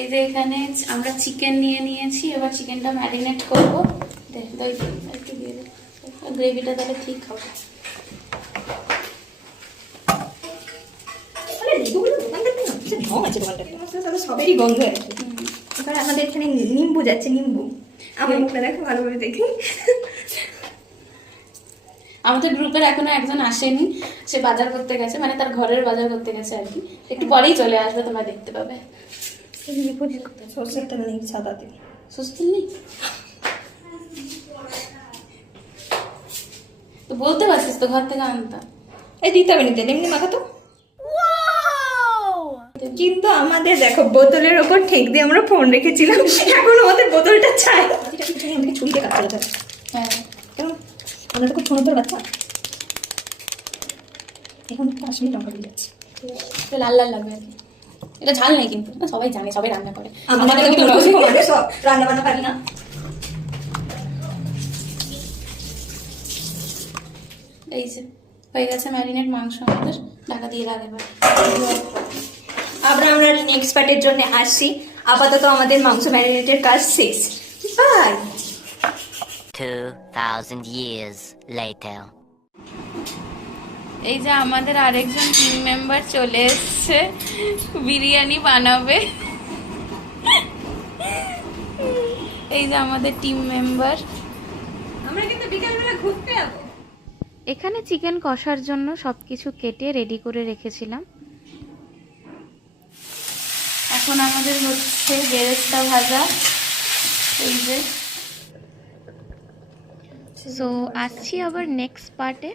এই যে এখানে আমরা চিকেন নিয়ে নিয়েছি, এবার চিকেনটা ম্যারিনেট করবো। একটু দিয়ে দে, গ্রেভিটা তাহলে ঠিক হবে। সবেরই গন্ধ আছে। এবার আমাদের এখানে নিম্বু যাচ্ছে, নিম্বু। আমার মুখটা দেখো ভালো করে দেখি। আমাদের গ্রুপের এখনো একজন আসেনি, সে বাজার করতে গেছে, মানে তার ঘরের বাজার করতে গেছে আর কি। একটু পরেই চলে আসবে, তোমরা দেখতে পাবে। সরষের তেল নেই, সাদা তেল। সরষের নেই তো বলতে পারছিস তো, ঘর থেকে আনতাম। এই দিতে হবে না তেল, এমনি মাখাতো। কিন্তু আমাদের দেখো বোতলের ওপর ঠেক দিয়ে আমরা ফোন রেখেছিলাম, এখন আমাদের বোতলটা চাই। আমাদেরকে ছুরিতে কাটতে হবে। হ্যাঁ, কারণ আমরা তো খুব ছোট ছোট বাচ্চা। এখন কাশ্মীর লঙ্কা দিয়ে যাচ্ছে, লাল লাল লাগবে আর কি। এটা ঝাল নেই কিন্তু, সবাই জানে, সবাই রান্না করে। আমাদের সব রান্না বান্না পারি না। এই যে হয়ে গেছে ম্যারিনেট মাংস আমাদের, ঢাকা দিয়ে রাখ এবার। আমরা নেক্সট পার্টের জন্য আসছি। আপাতত আমাদের মাংস ম্যারিনেটের কাজ শেষ। বাই। 2000 years later. এই যে আমাদের আরেকজন টিম মেম্বার চলে এসছে, বিরিয়ানি বানাবে। এই যে আমাদের টিম মেম্বার। আমরা কিন্তু বিকালবেলা ঘুরতে যাব। এখানে চিকেন কষার জন্য সবকিছু কেটে রেডি করে রেখেছিলাম। এখন আমাদের হচ্ছে বেরেস্তা ভাজা। এই যে, সো আসছি আবার নেক্সট পার্টে।